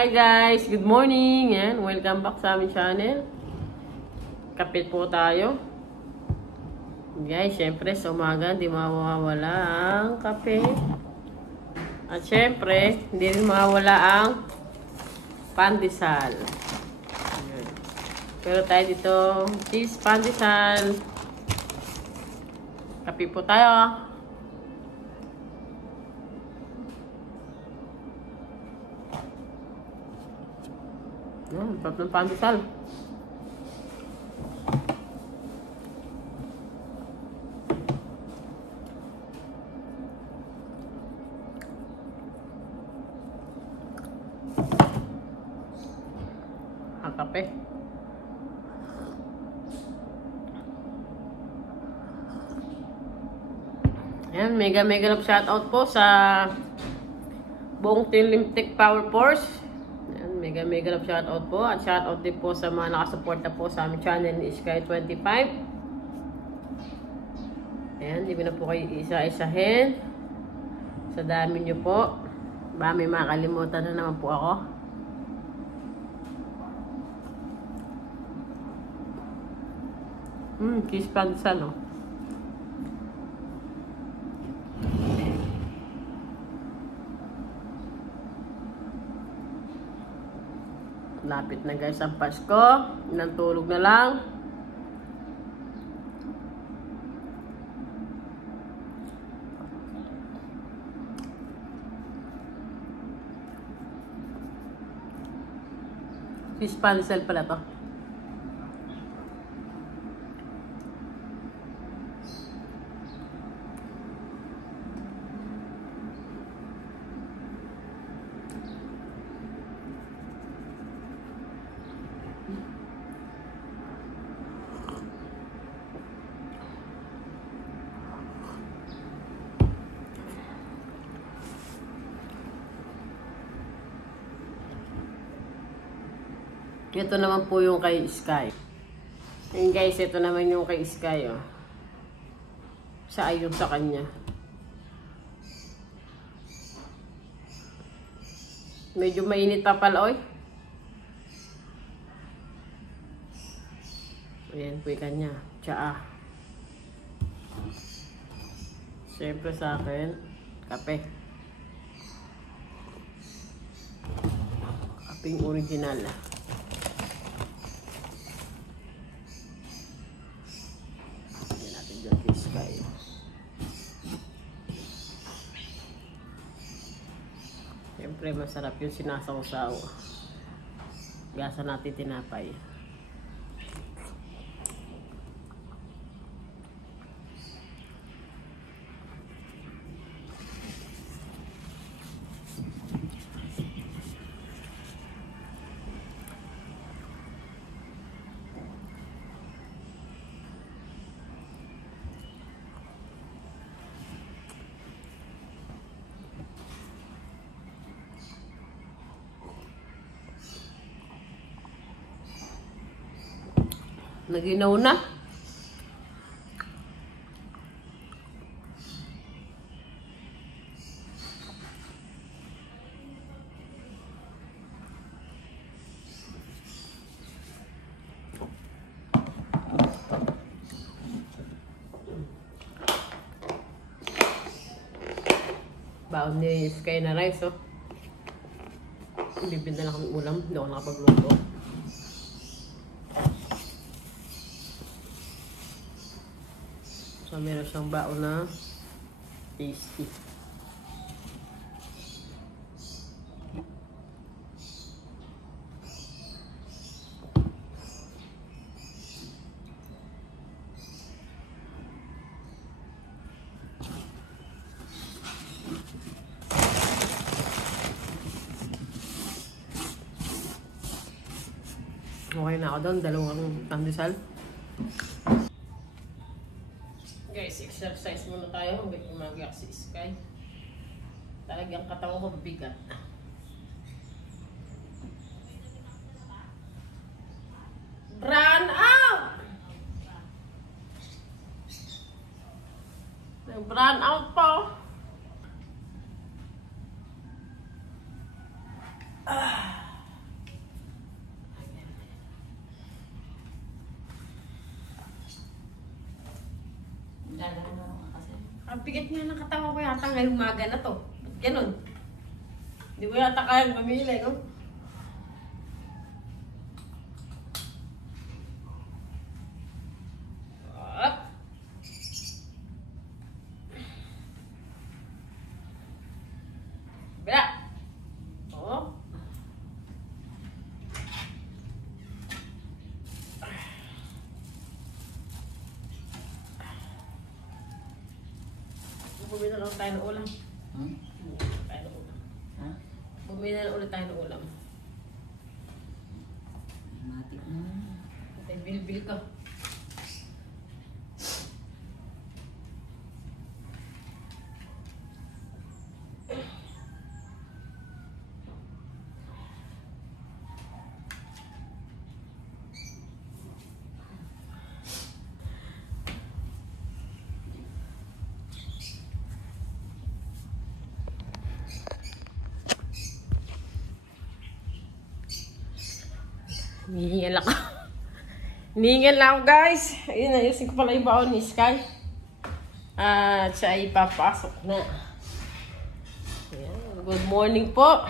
Hi guys, good morning and welcome back sa aming channel. Kapit po tayo. Guys, syempre sa umaga hindi mawawala ang kape. At syempre, hindi rin mawawala ang pandesal. Pero tayo dito, cheese pandesal. Kape po tayo. Sarap ng pandesal. Ang kape. Ayan, mega love shoutout po sa buong Team Limtek Power Force. Ayan, mega love shoutout po. At shoutout din po sa mga nakasuporta po sa aming channel ni Sky25. Ayan, di ko na po kayo isa-isahin. Sa dami nyo po. Ba, may makalimutan na naman po ako. Cheese pandesal, no? Lapit na guys ang Pasko. Ilang tulog na lang. Fish pandesal pala to. Ito naman po yung kay Sky. Ayun guys, ito naman yung kay Sky, oh. Sa ayon sa kanya. Medyo mainit pa pala, oy. Ayan po yung kanya. Tsaa. Siyempre sa akin, kape. Kapeng original, ah. Siyempre masarap yung sinasaw-saw. Gasa natin tinapay. Naginaw na. Baon ni Sky na rice, oh. Bibinda lang kami ulam. Hindi ako nakapagluto. So, meron siyang baon na tasty. Okay na ako doon. Dalawang pandesal. Guys, exercise muna tayo hanggang umagyak si Sky. Talagang katawan ko bigat. Run out! Nag-run out po. Kapigat nga ng katawan ko yata ngayong umaga na to. Ba't ganun? Hindi ko yata kayang pamili, no? Up. Bila. Oh. Bumili na lang tayo ng ulam. Bumili na tayo ng ulam. Ha? Bumili na lang ulit tayo ng ulam. Matik na. Okay, bil-bil ka. Hinihingal ako. Hinihingal lang ako, guys. Ayun, ayusin ko pala yung baon ni Sky. At siya ay papasok na. Ayan. Good morning po.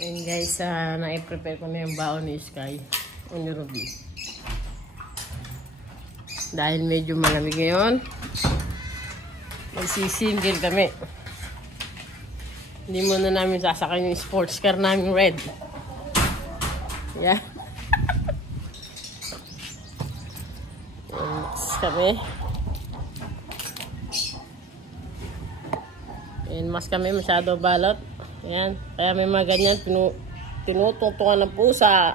Ayan, guys. Na-prepare ko na yung baon ni Sky. O ni Ruby. Dahil medyo malamig ngayon, magsisingle kami. Hindi muna namin sasakay yung sports car namin red. Yeah. Kami. Ayan, mas kami masyado balot. Ayan. Kaya may mga ganyan, tinututukan ng pusa.